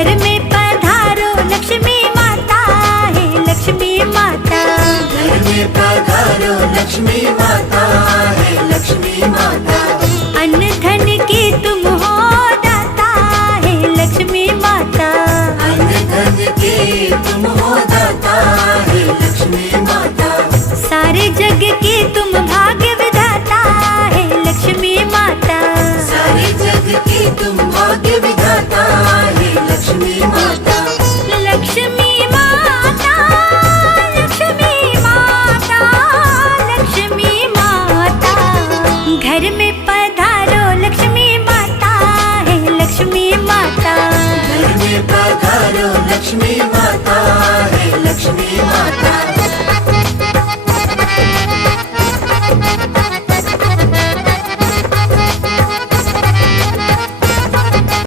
घर में पधारो लक्ष्मी माता है लक्ष्मी माता। घर में पधारो लक्ष्मी माता है लक्ष्मी माता। अन्न धन की तुम हो दाता है लक्ष्मी माता। अन्न धन की तुम हो दाता है लक्ष्मी माता। सारे जग की तुम भाग्य विधाता है लक्ष्मी माता। सारे जग की तुम भाग्य विधाता